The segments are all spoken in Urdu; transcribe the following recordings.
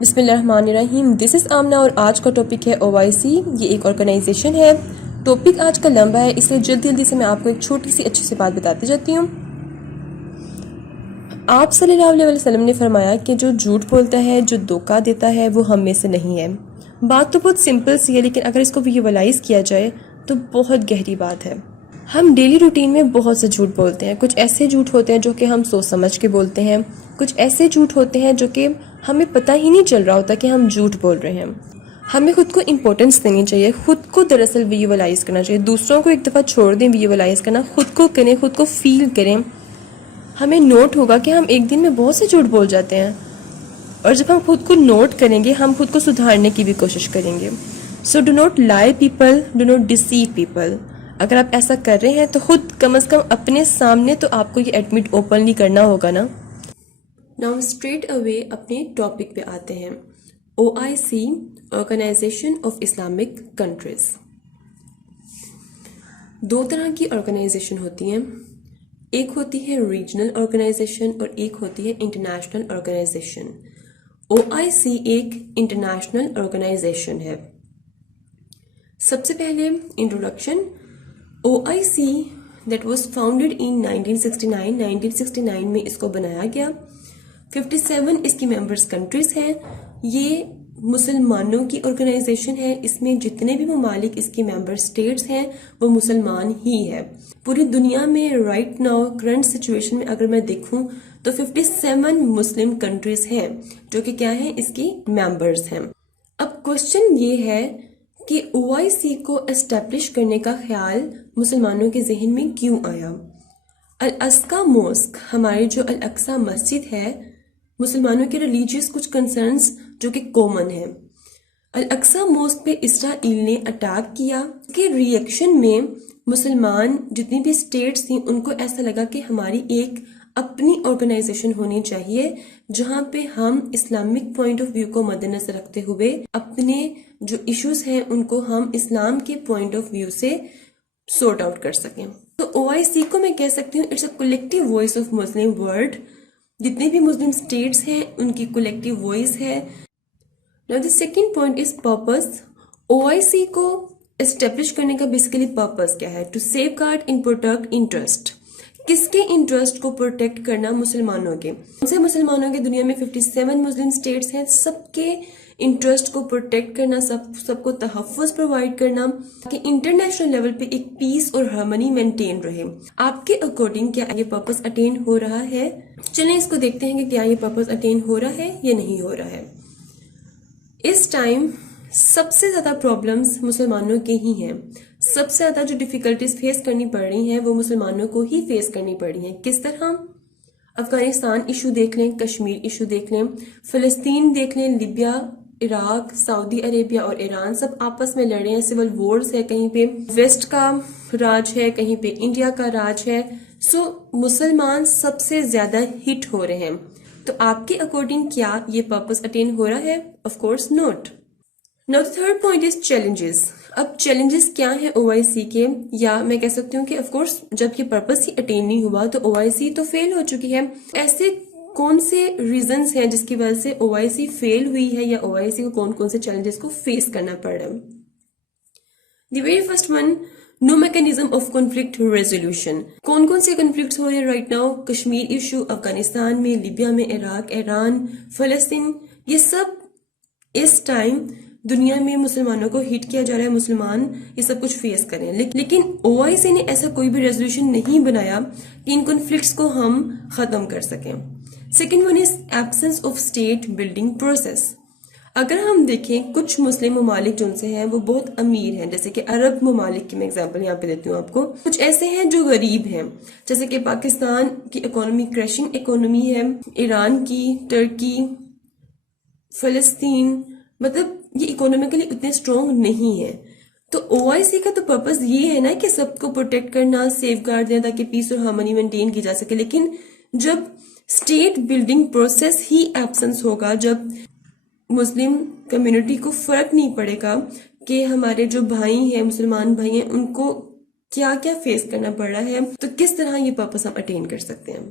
بسم اللہ الرحمن الرحیم. دس از آمنہ اور آج کا ٹاپک ہے OIC. یہ ایک آرگنائزیشن ہے. ٹاپک آج کا لمبا ہے اس لیے جلدی سے میں آپ کو ایک چھوٹی سی اچھی سی بات بتاتی جاتی ہوں. آپ صلی اللہ علیہ وسلم نے فرمایا کہ جو جھوٹ بولتا ہے، جو دھوکہ دیتا ہے، وہ ہم میں سے نہیں ہے. بات تو بہت سمپل سی ہے لیکن اگر اس کو ویژولاائز کیا جائے تو بہت گہری بات ہے. ہم ڈیلی روٹین میں بہت سے جھوٹ بولتے ہیں. کچھ ایسے جھوٹ ہوتے ہیں جو کہ ہم سوچ سمجھ کے بولتے ہیں. کچھ ایسے جھوٹ ہوتے ہیں جو کہ ہمیں پتہ ہی نہیں چل رہا ہوتا کہ ہم جھوٹ بول رہے ہیں. ہمیں خود کو امپورٹنس دینی چاہیے، خود کو دراصل ویژولاائز کرنا چاہیے. دوسروں کو ایک دفعہ چھوڑ دیں ویژولاائز کرنا، خود کو کریں، خود کو فیل کریں. ہمیں نوٹ ہوگا کہ ہم ایک دن میں بہت سے جھوٹ بول جاتے ہیں، اور جب ہم خود کو نوٹ کریں گے ہم خود کو سدھارنے کی بھی کوشش کریں گے. So do not lie people, do not deceive people. اگر آپ ایسا کر رہے ہیں تو خود کم از کم اپنے سامنے تو آپ کو یہ ایڈمٹ اوپنلی کرنا ہوگا نا. ناؤ اسٹریٹ اوے اپنے ٹاپک پہ آتے ہیں. OIC organisation of Islamic countries. دو طرح کی آرگنائزیشن ہوتی ہیں. ایک ہوتی ہے ریجنل آرگنائزیشن اور ایک ہوتی ہے انٹرنیشنل آرگنائزیشن. OIC ایک انٹرنیشنل آرگنائزیشن ہے. سب سے پہلے introduction. OIC that was founded in 1969 میں اس کو بنایا گیا. 57 اس کی ممبرز کنٹریز ہیں. یہ مسلمانوں کی آرگنائزیشن ہے. اس میں جتنے بھی ممالک اس کی ممبر سٹیٹس ہیں وہ مسلمان ہی ہے. پوری دنیا میں رائٹ ناؤ کرنٹ سچویشن میں اگر میں دیکھوں تو 57 مسلم کنٹریز ہیں جو کہ کیا ہیں، اس کی ممبرز ہیں. اب کوشچن یہ ہے کہ OIC کو اسٹیبلش کرنے کا خیال مسلمانوں کے ذہن میں کیوں آیا؟ الاقصی موسک، ہماری جو الاقصی مسجد ہے، مسلمانوں کے ریلیجیس کچھ کنسرنز جو کہ کامن ہیں. الاقصی موسک پہ اسرائیل نے اٹیک کیا. کے ریئیکشن میں مسلمان جتنی بھی اسٹیٹس تھیں ان کو ایسا لگا کہ ہماری ایک اپنی آرگنائزیشن ہونی چاہیے جہاں پہ ہم اسلامک پوائنٹ آف ویو کو مد نظر رکھتے ہوئے اپنے جو ایشوز ہیں ان کو ہم اسلام کے پوائنٹ آف ویو سے سورٹ آؤٹ کر سکیں. تو OIC کو میں کہہ سکتی ہوں it's a collective voice of Muslim world. جتنے بھی مسلم اسٹیٹس ہیں ان کی کولیکٹیو وائس ہے. Now the second point is purpose. OIC کو اسٹیبلش کرنے کا بیسیکلی پرپز کیا ہے؟ To safeguard and protect interest. کس کے انٹرسٹ کو پروٹیکٹ کرنا؟ مسلمانوں کے. مسلمانوں کے دنیا میں 57 مسلم اسٹیٹس ہیں. سب کے انٹرسٹ کو پروٹیکٹ کرنا، سب کو تحفظ پرووائڈ کرنا کہ انٹرنیشنل لیول پہ ایک پیس اور ہارمنی مینٹین رہے. آپ کے اکارڈنگ کیا یہ پرپز اٹین ہو رہا ہے؟ چلیں اس کو دیکھتے ہیں کہ کیا یہ پرپز اٹین ہو رہا ہے یا نہیں ہو رہا ہے. اس ٹائم سب سے زیادہ پرابلمز مسلمانوں کے ہی ہیں. سب سے زیادہ جو ڈیفیکلٹیز فیس کرنی پڑ رہی ہیں وہ مسلمانوں کو ہی فیس کرنی پڑ رہی ہیں. کس طرح؟ افغانستان ایشو دیکھ لیں، کشمیر ایشو دیکھ لیں، فلسطین دیکھ لیں، لیبیا، عراق، سعودی عربیہ اور ایران سب آپس میں لڑ رہے ہیں. سول وارز ہے، کہیں پہ ویسٹ کا راج ہے، کہیں پہ انڈیا کا راج ہے. سو مسلمان سب سے زیادہ ہٹ ہو رہے ہیں. تو آپ کے اکارڈنگ کیا یہ پرپز اٹین ہو رہا ہے؟ Of course not. Now the third point is challenges. اب challenges کیا ہیں OIC کے؟ یا میں کہہ سکتی ہوں کہ of course جب یہ پرپس ہی اٹین نہیں ہوا تو OIC تو فیل ہو چکی ہے. ایسے کون سے ریزنز ہیں جس کی وجہ سے OIC فیل ہوئی ہے یا OIC کو کون کون سے چیلنجز کو فیس کرنا پڑ رہا ہے؟ The very first one, no mechanism of conflict resolution. کون کون سے کنفلکٹس ہو رہے ہیں right now? Kashmir issue, Afghanistan میں، لیبیا میں، عراق، ایران، فلسطین، یہ سب اس ٹائم دنیا میں مسلمانوں کو ہٹ کیا جا رہا ہے. مسلمان یہ سب کچھ فیس کریں لیکن OIC نے ایسا کوئی بھی ریزولوشن نہیں بنایا کہ ان کنفلکٹس کو ہم ختم کر سکیں. Second one is absence of state building process. اگر ہم دیکھیں کچھ مسلم ممالک جن سے ہیں وہ بہت امیر ہیں، جیسے کہ عرب ممالک کی میں اگزامپل یہاں پہ دیتی ہوں آپ کو. کچھ ایسے ہیں جو غریب ہیں، جیسے کہ پاکستان کی اکانومی کریشنگ اکانومی ہے، ایران کی، ترکی، فلسطین، مطلب یہ اکانومیکلی اتنے اسٹرانگ نہیں ہے. تو OIC کا تو پرپز یہ ہے نا کہ سب کو پروٹیکٹ کرنا، سیف گارڈ دینا تاکہ پیس اور ہارمنی مینٹین کی جا سکے. لیکن جب اسٹیٹ بلڈنگ پروسیس ہی ایبسنس ہوگا، جب مسلم کمیونٹی کو فرق نہیں پڑے گا کہ ہمارے جو بھائی ہیں، مسلمان بھائی ہیں، ان کو کیا کیا فیس کرنا پڑ رہا ہے، تو کس طرح یہ پرپز ہم اٹین کر سکتے ہیں.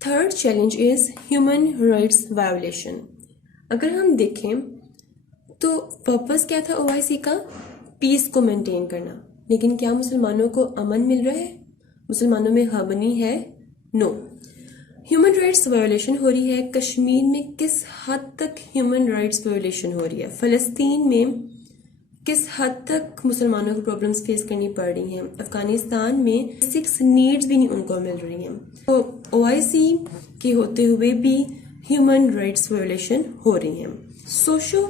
Third challenge is human rights violation. اگر ہم دیکھیں تو پرپس کیا تھا OIC کا؟ پیس کو مینٹین کرنا. لیکن کیا مسلمانوں کو امن مل رہا ہے؟ مسلمانوں میں ہارمنی ہے؟ نو. ہیومن رائٹس وائولیشن ہو رہی ہے. کشمیر میں کس حد تک ہیومن رائٹس وائولیشن ہو رہی ہے؟ فلسطین میں کس حد تک مسلمانوں کو پرابلمس فیس کرنی پڑ رہی ہیں؟ افغانستان میں بیسکس نیڈز بھی نہیں ان کو مل رہی ہیں. تو OIC کے ہوتے ہوئے بھی ہیومن رائٹس وائولیشن ہو رہی ہیں. Socio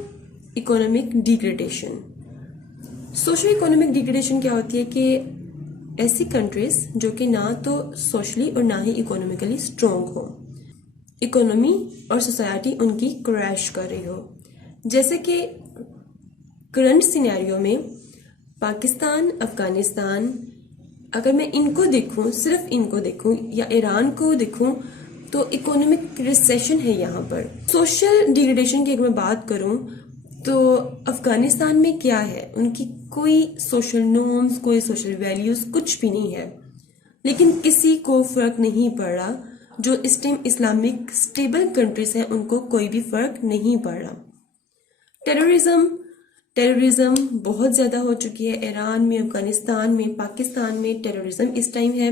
economic degradation. Socio economic degradation کیا ہوتی ہے کہ ایسی کنٹریز جو کہ نہ تو سوشلی اور نہ ہی اکنامیکلی اسٹرانگ ہو، اکنامی اور سوسائٹی ان کی کریش کر رہی ہو. جیسے کہ کرنٹ سینیریو میں پاکستان، افغانستان، اگر میں ان کو دیکھوں، صرف ان کو دیکھوں یا ایران کو دیکھوں، تو اکنامک ریسیشن ہے یہاں پر. سوشل ڈیگریڈیشن کی اگر میں بات کروں تو افغانستان میں کیا ہے؟ ان کی کوئی سوشل نارمز، کوئی سوشل ویلیوز کچھ بھی نہیں ہے. لیکن کسی کو فرق نہیں پڑ رہا. جو اس ٹائم اسلامک اسٹیبل کنٹریز ہیں ان کو کوئی بھی فرق نہیں پڑ رہا. ٹیررزم بہت زیادہ ہو چکی ہے. ایران میں، افغانستان میں، پاکستان میں ٹیررزم اس ٹائم ہے.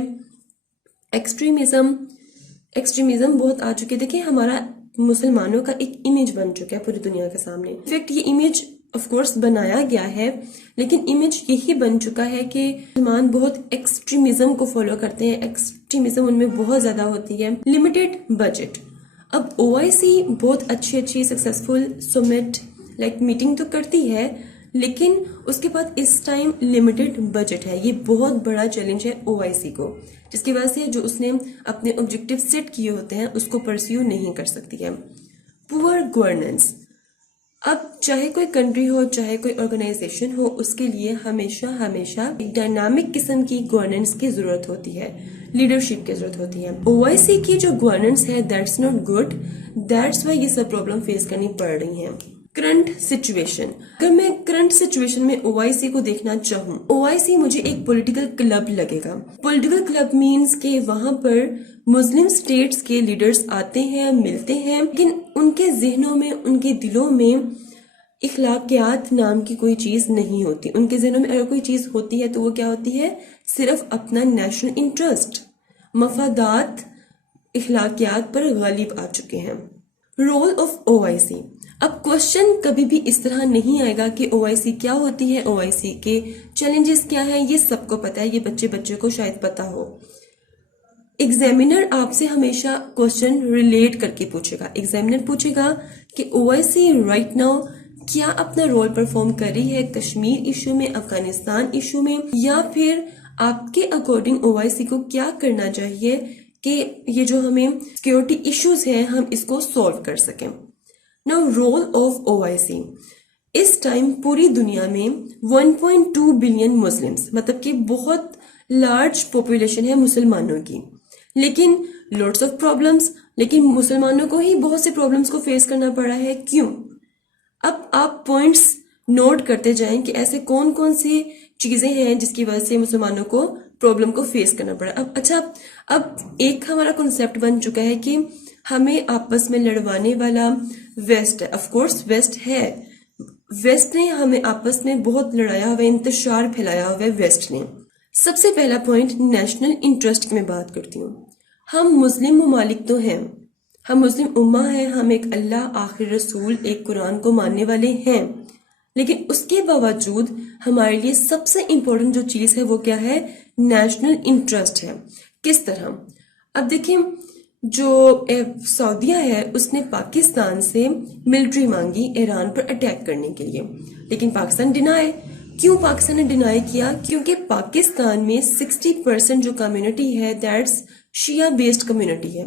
ایکسٹریمزم بہت آ چکے. دیکھیں ہمارا مسلمانوں کا ایک امیج بن چکا ہے پوری دنیا کے سامنے. انفیکٹ یہ امیج آف کورس بنایا گیا ہے، لیکن امیج یہی بن چکا ہے کہ مسلمان بہت ایکسٹریمزم کو فالو کرتے ہیں. ایکسٹریمزم ان میں بہت زیادہ ہوتی ہے. Limited budget. اب OIC بہت اچھی سکسیسفل سمٹ میٹنگ تو کرتی ہے، لیکن اس کے بعد اس ٹائم لمیٹڈ بجٹ ہے. یہ بہت بڑا چیلنج ہے OIC کو، جس کی وجہ سے جو اس نے اپنے آبجیکٹیو سیٹ کیے ہوتے ہیں اس کو پرسیو نہیں کر سکتی ہے. پور گورننس. اب چاہے کوئی کنٹری ہو، چاہے کوئی آرگنائزیشن ہو، اس کے لیے ہمیشہ ایک ڈائنامک قسم کی گورننس کی ضرورت ہوتی ہے، لیڈرشپ کی ضرورت ہوتی ہے. OIC کی جو گورننس ہے that's not good. That's why یہ سب پرابلم فیس کرنی پڑ رہی ہیں. Current situation. اگر میں کرنٹ سچویشن میں OIC کو دیکھنا چاہوں، OIC مجھے ایک پولیٹیکل کلب لگے گا. پولیٹیکل کلب مینس کہ وہاں پر مسلم سٹیٹس کے لیڈرز آتے ہیں، ملتے ہیں، لیکن ان کے ذہنوں میں، ان کے دلوں میں اخلاقیات نام کی کوئی چیز نہیں ہوتی. ان کے ذہنوں میں اگر کوئی چیز ہوتی ہے تو وہ کیا ہوتی ہے؟ صرف اپنا نیشنل انٹرسٹ، مفادات اخلاقیات پر غالب آ چکے ہیں. Role of OIC. اب کوشچن کبھی بھی اس طرح نہیں آئے گا کہ OIC کیا ہوتی ہے، OIC کے چیلنجز کیا ہیں. یہ سب کو پتا ہے، یہ بچے کو شاید پتا ہو. ایگزامینر آپ سے ہمیشہ کوشچن ریلیٹ کر کے پوچھے گا. ایگزامینر پوچھے گا کہ OIC رائٹ ناؤ کیا اپنا رول پرفارم کر رہی ہے کشمیر ایشو میں، افغانستان ایشو میں، یا پھر آپ کے اکارڈنگ OIC کو کیا کرنا چاہیے کہ یہ جو ہمیں سیکیورٹی ایشوز ہیں ہم اس کو سولو کر سکیں. Now role of OIC. اس ٹائم پوری دنیا میں 1.2 بلین مسلمز، مطلب کہ بہت لارج پاپولیشن ہے مسلمانوں کی، لیکن لوٹس آف پرابلمس. لیکن مسلمانوں کو ہی بہت سے پرابلمس کو فیس کرنا پڑا ہے. کیوں؟ اب آپ پوائنٹس نوٹ کرتے جائیں کہ ایسے کون سی چیزیں ہیں جس کی وجہ سے مسلمانوں کو پرابلم کو فیس کرنا پڑا. اب ایک ہمارا کنسیپٹ بن چکا ہے کہ ہمیں آپس میں لڑوانے والا ویسٹ ہے. آف کورس ویسٹ ہے، ویسٹ نے ہمیں آپس میں بہت لڑایا ہوا ہے، انتشار پھیلایا ہوا ہے ویسٹ نے. سب سے پہلا پوائنٹ نیشنل انٹرسٹ کی میں بات کرتی ہوں. ہم مسلم ممالک تو ہیں، ہم مسلم امہ ہیں، ہم ایک اللہ، آخر رسول، ایک قرآن کو ماننے والے ہیں، لیکن اس کے باوجود ہمارے لیے سب سے امپورٹنٹ جو چیز ہے وہ کیا ہے؟ نیشنل انٹرسٹ ہے. کس طرح؟ اب دیکھیں جو سعودیہ ہے اس نے پاکستان سے ملٹری مانگی ایران پر اٹیک کرنے کے لیے، لیکن پاکستان ڈینائی. کیوں پاکستان نے ڈینائی کیا؟ کیونکہ پاکستان میں 60% جو کمیونٹی ہے دیٹس شیعہ بیسڈ کمیونٹی ہے.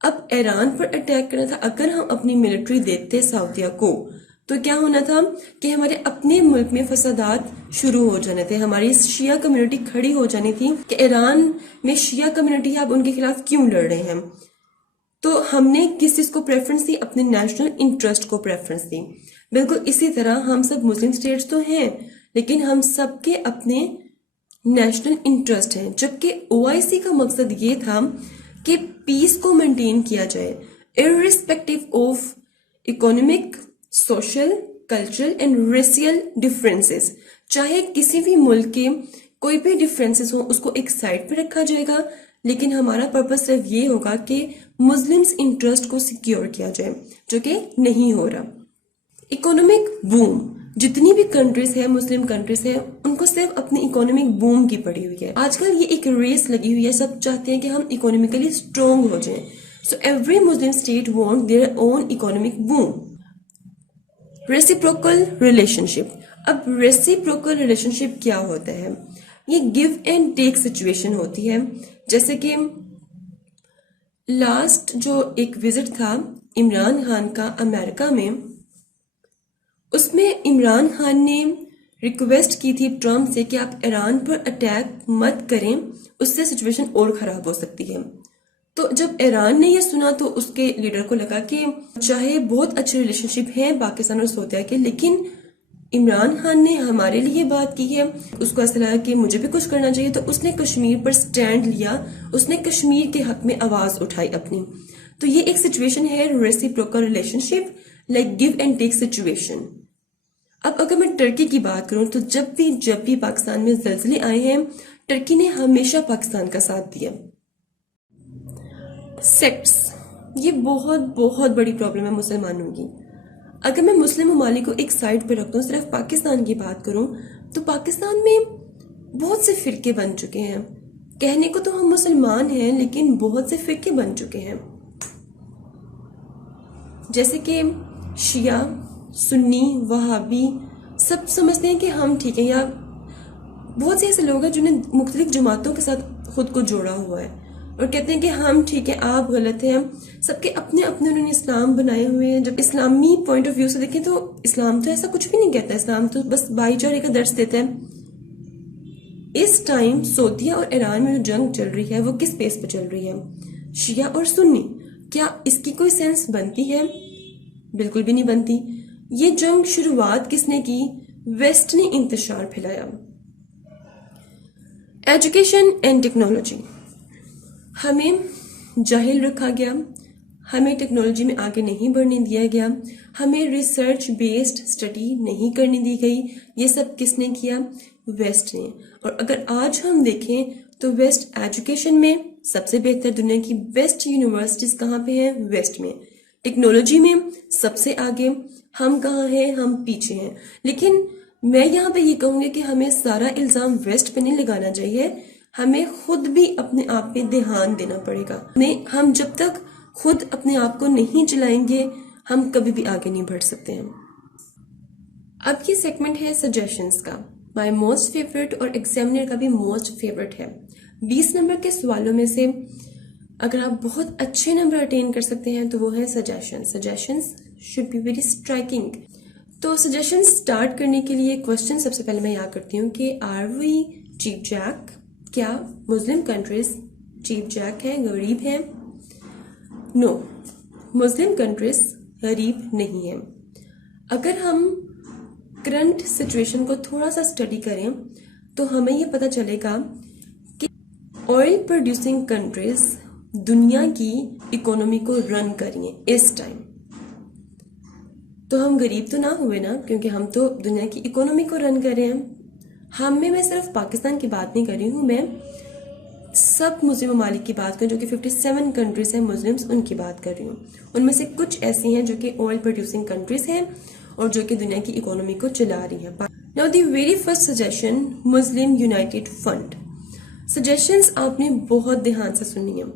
اب ایران پر اٹیک کرنا تھا. اگر ہم اپنی ملٹری دیتے سعودیہ کو تو کیا ہونا تھا کہ ہمارے اپنے ملک میں فسادات شروع ہو جانے تھے، ہماری شیعہ کمیونٹی کھڑی ہو جانی تھی کہ ایران میں شیعہ کمیونٹی ہے، اب ان کے خلاف کیوں لڑ رہے ہیں. تو ہم نے کس چیز کو پریفرنس دی؟ اپنے نیشنل انٹرسٹ کو پریفرنس دی. بالکل اسی طرح ہم سب مسلم اسٹیٹس تو ہیں، لیکن ہم سب کے اپنے نیشنل انٹرسٹ ہیں. جبکہ OIC کا مقصد یہ تھا کہ پیس کو مینٹین کیا جائے irrespective of economic, social, cultural and racial differences. چاہے کسی بھی ملک کے کوئی بھی ڈفرینسز ہوں اس کو ایک سائڈ پہ رکھا جائے گا، لیکن ہمارا پرپس صرف یہ ہوگا کہ مسلمس انٹرسٹ کو سیکیور کیا جائے، جو کہ نہیں ہو رہا. اکنامک بوم، جتنی بھی کنٹریز ہیں، مسلم کنٹریز ہیں، ان کو صرف اپنی اکنامک بوم کی پڑی ہوئی ہے. آج کل یہ ایک ریس لگی ہوئی ہے، سب چاہتے ہیں کہ ہم اکنامکلی اسٹرانگ ہو جائیں. So every Muslim state want their own economic boom. Reciprocal relationship. اب ریسیپروکل ریلیشن شپ کیا ہوتا ہے؟ یہ گیو اینڈ ٹیک سچویشن ہوتی ہے. جیسے کہ لاسٹ جو ایک وزٹ تھا عمران خان کا امریکہ میں، اس میں عمران خان نے ریکویسٹ کی تھی ٹرمپ سے کہ آپ ایران پر اٹیک مت کریں، اس سے سچویشن اور خراب ہو سکتی ہے. تو جب ایران نے یہ سنا تو اس کے لیڈر کو لگا کہ چاہے بہت اچھے ریلیشن شپ ہیں پاکستان اور سعودیہ کے، لیکن عمران خان نے ہمارے لیے بات کی ہے. اس کو ایسا لگا کہ مجھے بھی کچھ کرنا چاہیے، تو اس نے کشمیر پر سٹینڈ لیا، اس نے کشمیر کے حق میں آواز اٹھائی اپنی. تو یہ ایک سچویشن ہے reciprocal relation ship, like give and take situation. اب اگر میں ٹرکی کی بات کروں تو جب بھی پاکستان میں زلزلے آئے ہیں، ٹرکی نے ہمیشہ پاکستان کا ساتھ دیا. سیکٹس، یہ بہت بہت بڑی پرابلم ہے مسلمانوں کی. اگر میں مسلم ممالک کو ایک سائڈ پہ رکھ دوں، صرف پاکستان کی بات کروں، تو پاکستان میں بہت سے فرقے بن چکے ہیں. کہنے کو تو ہم مسلمان ہیں، لیکن بہت سے فرقے بن چکے ہیں. جیسے کہ شیعہ، سنی، وہابی، سب سمجھتے ہیں کہ ہم ٹھیک ہیں، یا بہت سے ایسے لوگ ہیں جنہیں مختلف جماعتوں کے ساتھ خود کو جوڑا ہوا ہے اور کہتے ہیں کہ ہم ٹھیک ہیں، آپ غلط ہیں. سب کے اپنے اپنے انہوں نے اسلام بنائے ہوئے ہیں. جب اسلامی پوائنٹ آف ویو سے دیکھیں تو اسلام تو ایسا کچھ بھی نہیں کہتا. اسلام تو بس بھائی چارے کا درس دیتا ہے. اس ٹائم سعودیہ اور ایران میں جو جنگ چل رہی ہے وہ کس بیس پہ چل رہی ہے؟ شیعہ اور سنی. کیا اس کی کوئی سینس بنتی ہے؟ بالکل بھی نہیں بنتی. یہ جنگ شروعات کس نے کی؟ ویسٹ نے انتشار پھیلایا. Education and technology. ہمیں جاہل رکھا گیا، ہمیں ٹیکنالوجی میں آگے نہیں بڑھنے دیا گیا، ہمیں ریسرچ بیسڈ اسٹڈی نہیں کرنے دی گئی. یہ سب کس نے کیا؟ ویسٹ نے. اور اگر آج ہم دیکھیں تو ویسٹ ایجوکیشن میں سب سے بہتر، دنیا کی بیسٹ یونیورسٹیز کہاں پہ ہیں؟ ویسٹ میں. ٹیکنالوجی میں سب سے آگے. ہم کہاں ہیں؟ ہم پیچھے ہیں. لیکن میں یہاں پہ یہ کہوں گی کہ ہمیں سارا الزام ویسٹ پہ نہیں لگانا چاہیے. ہمیں خود بھی اپنے آپ پہ دھیان دینا پڑے گا. ہم جب تک خود اپنے آپ کو نہیں چلائیں گے، ہم کبھی بھی آگے نہیں بڑھ سکتے ہیں. اب یہ سیگمنٹ ہے سجیشنز کا. مائی موسٹ فیوریٹ اور ایگزامنر کا بھی موسٹ فیوریٹ ہے. 20 نمبر کے سوالوں میں سے اگر آپ بہت اچھے نمبر اٹین کر سکتے ہیں تو وہ ہے suggestion. Suggestions should be very striking. تو سجیشن اسٹارٹ کرنے کے لیے کوشچن سب سے پہلے میں یاد کرتی ہوں کہ آر وی چیپ جیک؟ کیا مسلم کنٹریز چیپ جیک ہیں، غریب ہیں؟ نو، مسلم کنٹریز غریب نہیں ہیں. اگر ہم کرنٹ سچویشن کو تھوڑا سا اسٹڈی کریں تو ہمیں یہ پتہ چلے گا کہ آئل پروڈیوسنگ کنٹریز دنیا کی اکانومی کو رن کر رہی ہیں اس ٹائم. تو ہم غریب تو نہ ہوئے نا، کیونکہ ہم تو دنیا کی اکانومی کو رن کر رہے ہیں. ہم میں صرف پاکستان کی بات نہیں کر رہی ہوں، میں سب مسلم ممالک کی بات کروں جو کہ 57 کنٹریز ہیں مسلمس، ان کی بات کر رہی ہوں. ان میں سے کچھ ایسی ہیں جو کہ آئل پروڈیوسنگ کنٹریز ہیں اور جو کہ دنیا کی اکانومی کو چلا رہی ہیں. Now the very first suggestion, Muslim United fund. Suggestions آپ نے بہت دھیان سے سنی ہیں.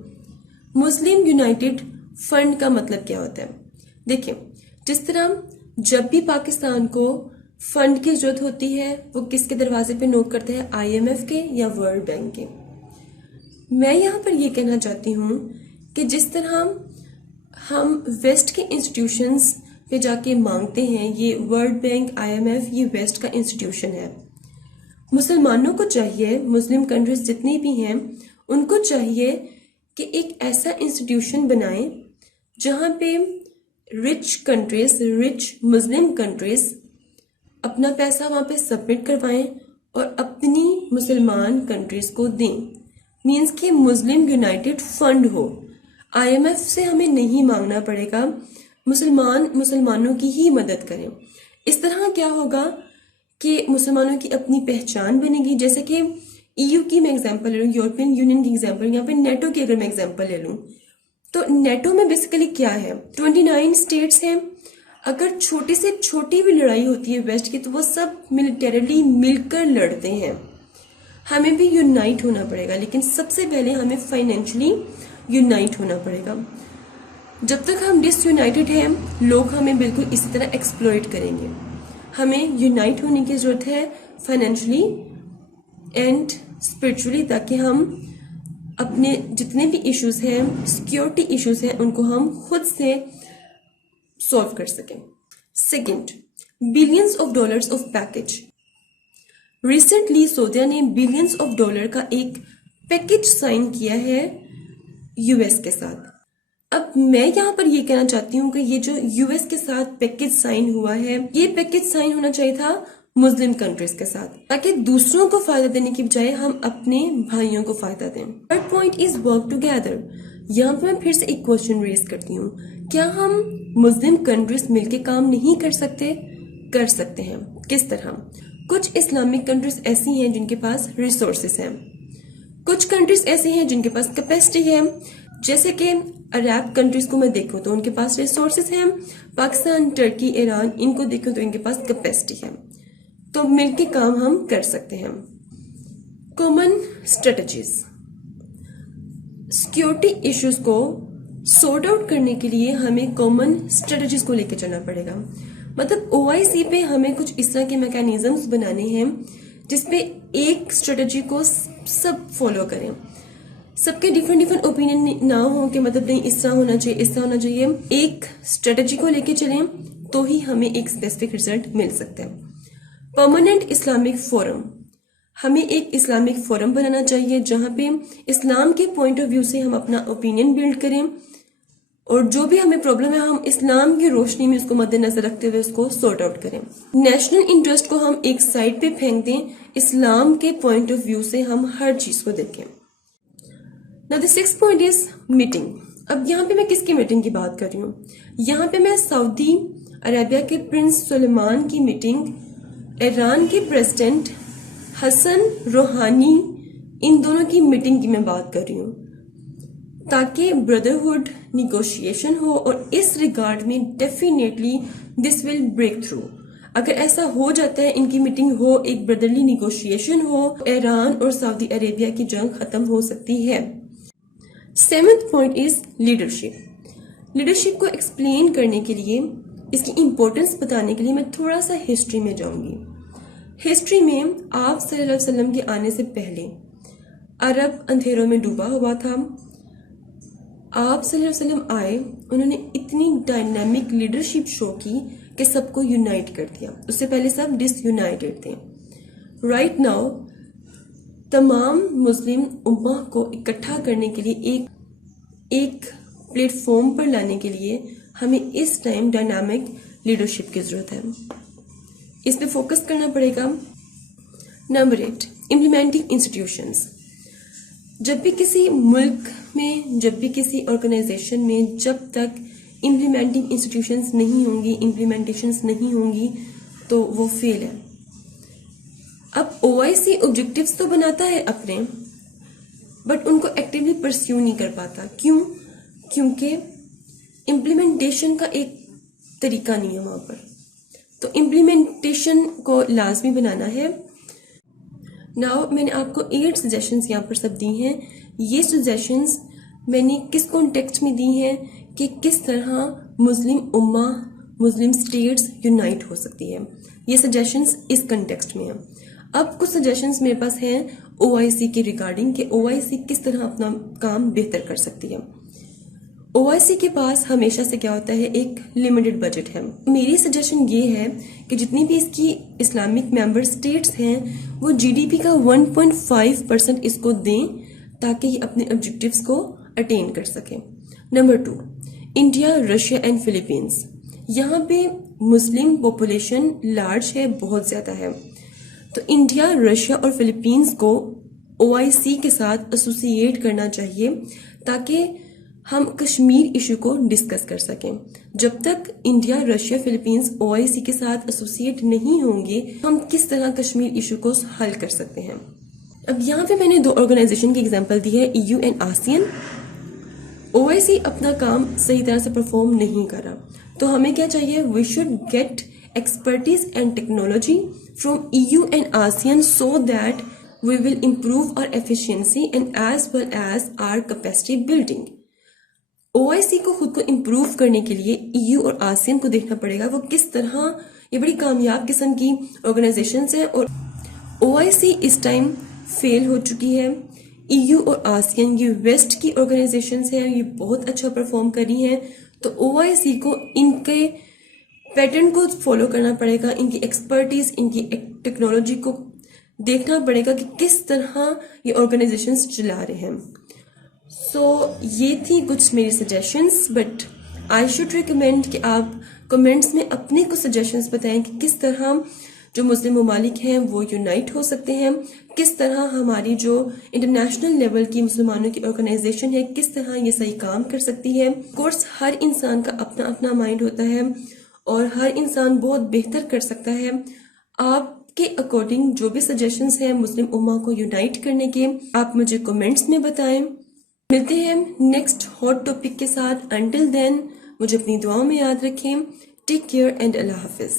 مسلم یونائٹیڈ فنڈ کا مطلب کیا ہوتا ہے؟ دیکھیں، جس طرح جب بھی پاکستان کو فنڈ کی ضرورت ہوتی ہے وہ کس کے دروازے پہ نوک کرتے ہیں؟ IMF کے یا ورلڈ بینک کے. میں یہاں پر یہ کہنا چاہتی ہوں کہ جس طرح ہم ویسٹ کے انسٹیٹیوشنز پہ جا کے مانگتے ہیں، یہ ورلڈ بینک، IMF، یہ ویسٹ کا انسٹیٹیوشن ہے. مسلمانوں کو چاہیے، مسلم کنٹریز جتنی بھی ہیں ان کو چاہیے کہ ایک ایسا انسٹیٹیوشن بنائیں جہاں پہ رچ کنٹریز، رچ مسلم کنٹریز اپنا پیسہ وہاں پہ سبمٹ کروائیں اور اپنی مسلمان کنٹریز کو دیں. مینس کہ مسلم یونائٹیڈ فنڈ ہو. IMF سے ہمیں نہیں مانگنا پڑے گا، مسلمانوں کی ہی مدد کریں. اس طرح کیا ہوگا کہ مسلمانوں کی اپنی پہچان بنے گی. جیسے کہ EU کی میں ایگزامپل لے لوں, یورپین یونین کی ایگزامپل, یہاں پہ نیٹو کی اگر میں ایگزامپل لے لوں تو نیٹو میں بیسیکلی کیا ہے, 29 اسٹیٹس ہیں. اگر چھوٹی سے چھوٹی بھی لڑائی ہوتی ہے ویسٹ کی تو وہ سب ملٹریلی مل کر لڑتے ہیں. ہمیں بھی یونائٹ ہونا پڑے گا, لیکن سب سے پہلے ہمیں فائنینشلی یونائٹ ہونا پڑے گا. جب تک ہم ڈس یونائٹڈ ہیں لوگ ہمیں بالکل اسی طرح ایکسپلوئٹ کریں گے. ہمیں یونائٹ ہونے کی ضرورت ہے فائنینشلی اینڈ اسپرچولی, تاکہ ہم اپنے جتنے بھی ایشوز ہیں, سیکیورٹی ایشوز ہیں, ان کو ہم خود سے سولو کر سکیں. Second, balance of dollars of package. Recently سعودیہ نے بلینس آف ڈالر کا ایک پیکج سائن کیا ہے US کے ساتھ. اب میں یہاں پر یہ کہنا چاہتی ہوں کہ یہ جو US کے ساتھ پیکج سائن ہوا ہے, یہ پیکج سائن ہونا چاہیے تھا مسلم کنٹریز کے ساتھ, تاکہ دوسروں کو فائدہ دینے کی بجائے ہم اپنے بھائیوں کو فائدہ دیں. Third point is work together. یہاں پہ میں پھر سے ایک کوشچن ریز کرتی ہوں, کیا ہم مسلم کنٹریز مل کے کام نہیں کر سکتے؟ کر سکتے ہیں. کس طرح؟ کچھ اسلامک کنٹریز ایسی ہیں جن کے پاس ریسورسز ہیں, کچھ کنٹریز ایسی ہیں جن کے پاس کیپیسٹی ہے. جیسے کہ عرب کنٹریز کو میں دیکھوں تو ان کے پاس ریسورسز ہیں, پاکستان, ٹرکی, ایران, ان کو دیکھوں تو ان کے پاس کیپیسٹی ہے. تو مل کے کام ہم کر سکتے ہیں. Common strategies. سیکیورٹی ایشوز کو سورٹ آؤٹ کرنے کے لیے ہمیں کامن اسٹریٹجیز کو لے کے چلنا پڑے گا. مطلب OIC پہ ہمیں کچھ اس طرح کے میکانزمز بنانے ہیں جس پہ ایک اسٹریٹجی کو سب فالو کریں. سب کے ڈفرینٹ اوپینین نہ ہوں کہ مطلب نہیں اس طرح ہونا چاہیے, اس طرح ہونا چاہیے. ایک اسٹریٹجی کو لے کے چلیں تو ہی ہمیں ایک اسپیسیفک ریزلٹ مل سکتا ہے. Permanent Islamic forum. ہمیں ایک اسلامک فورم بنانا چاہیے جہاں پہ اسلام کے پوائنٹ آف ویو سے ہم اپنا اوپینین بلڈ کریں, اور جو بھی ہمیں پرابلم ہے ہم اسلام کی روشنی میں اس کو مد نظر رکھتے ہوئے اس کو سورٹ آؤٹ کریں. نیشنل انٹرسٹ کو ہم ایک سائڈ پہ پھینک دیں, اسلام کے پوائنٹ آف ویو سے ہم ہر چیز کو دیکھیں. Now the sixth point is meeting. اب یہاں پہ میں کس کی میٹنگ کی بات کر رہی ہوں؟ یہاں پہ میں سعودی عربیہ کے پرنس سلیمان کی میٹنگ, ایران کے پریزیڈنٹ حسن روحانی, ان دونوں کی میٹنگ کی میں بات کر رہی ہوں, تاکہ بردرہڈ نیگوشیشن ہو, اور اس ریگارڈ میں definitely this will break through. اگر ایسا ہو جاتا ہے, ان کی میٹنگ ہو, ایک بردرلی نیگوشیشن ہو, ایران اور سعودی عربیہ کی جنگ ختم ہو سکتی ہے. Seventh point is leadership. Leadership کو ایکسپلین کرنے کے لیے, اس کی امپورٹنس بتانے کے لیے میں تھوڑا سا ہسٹری میں جاؤں گی. ہسٹری میں آپ صلی اللہ علیہ وسلم کے آنے سے پہلے عرب اندھیروں میں ڈوبا ہوا تھا. آپ صلی اللہ علیہ وسلم آئے, انہوں نے اتنی ڈائنامک لیڈرشپ شو کی کہ سب کو یونائٹ کر دیا. اس سے پہلے سب ڈس یونائٹڈ تھے. رائٹ ناؤ تمام مسلم امہ کو اکٹھا کرنے کے لیے, ایک پلیٹ فارم پر لانے کے لیے ہمیں اس ٹائم ڈائنامک لیڈرشپ کی ضرورت ہے. اس پہ فوکس کرنا پڑے گا. Number 8, implementing institutions. جب بھی کسی ملک میں, جب بھی کسی آرگنائزیشن میں, جب تک امپلیمنٹنگ انسٹیٹیوشنز نہیں ہوں گی, امپلیمنٹیشنز نہیں ہوں گی, تو وہ فیل ہے. اب OIC آبجیکٹیوز تو بناتا ہے اپنے, بٹ ان کو ایکٹیولی پرسیو نہیں کر پاتا. کیوں؟ کیونکہ امپلیمنٹیشن کا ایک طریقہ نہیں ہے وہاں پر. تو امپلیمنٹیشن کو لازمی بنانا ہے. ناؤ میں نے آپ کو 8 سجیشنز یہاں پر سب دی ہیں. یہ سجیشنز میں نے کس کانٹیکسٹ میں دی ہیں کہ کس طرح مسلم امہ, مسلم اسٹیٹس یونائٹ ہو سکتی ہے. یہ سجیشنز اس کنٹیکسٹ میں ہیں. اب کچھ سجیشنز میرے پاس ہیں OIC کے ریگارڈنگ کہ OIC کس طرح اپنا کام بہتر کر سکتی ہے. OIC کے پاس ہمیشہ سے کیا ہوتا ہے, ایک لمیٹڈ بجٹ ہے. میری سجیشن یہ ہے کہ جتنی بھی اس کی اسلامک ممبر اسٹیٹس ہیں وہ GDP کا 1.5% اس کو دیں تاکہ یہ اپنے آبجیکٹیوز کو اٹین کر سکیں. Number 2, India, Russia and Philippines. یہاں پہ مسلم پاپولیشن لارج ہے, بہت زیادہ ہے. تو انڈیا, رشیا اور فلپینس کو OIC کے ساتھ ایسوسیٹ کرنا چاہیے تاکہ ہم کشمیر ایشو کو ڈسکس کر سکیں. جب تک انڈیا، رشیا، فلپینز OIC کے ساتھ ایسوسیٹ نہیں ہوں گے ہم کس طرح کشمیر ایشو کو حل کر سکتے ہیں. اب یہاں پہ میں نے 2 آرگنائزیشن کی ایگزامپل دی ہے، EU اینڈ ASEAN. OIC اپنا کام صحیح طرح سے پرفارم نہیں کر رہا، تو ہمیں کیا چاہیے؟ We should get expertise and technology from EU and ASEAN so that we will improve our efficiency and as well as our capacity building. OIC کو خود کو امپروو کرنے کے لیے EU اور ASEAN کو دیکھنا پڑے گا وہ کس طرح، یہ بڑی کامیاب قسم کی آرگنائزیشنز ہیں اور OIC اس ٹائم فیل ہو چکی ہے. EU اور ASEAN یہ ویسٹ کی آرگنائزیشنز ہیں، یہ بہت اچھا پرفارم کر رہی ہیں، تو OIC کو ان کے پیٹرن کو فالو کرنا پڑے گا، ان کی ایکسپرٹیز، ان کی ٹیکنالوجی کو دیکھنا پڑے گا کہ کس طرح یہ آرگنائزیشنز چلا رہے ہیں. سو یہ تھی کچھ میری suggestions, but I should recommend کہ آپ کمنٹس میں اپنے کچھ سجیشنز بتائیں کہ کس طرح جو مسلم ممالک ہیں وہ یونائٹ ہو سکتے ہیں، کس طرح ہماری جو انٹرنیشنل لیول کی مسلمانوں کی آرگنائزیشن ہے کس طرح یہ صحیح کام کر سکتی ہے. کورس ہر انسان کا اپنا اپنا مائنڈ ہوتا ہے اور ہر انسان بہت بہتر کر سکتا ہے. آپ کے اکارڈنگ جو بھی سجیشنز ہیں مسلم امہ کو یونائٹ کرنے کے، آپ مجھے کمنٹس میں بتائیں. ملتے ہیں نیکسٹ ہاٹ ٹاپک کے ساتھ. انٹل دین مجھے اپنی دعاؤں میں یاد رکھیں. ٹیک کیئر اینڈ اللہ حافظ.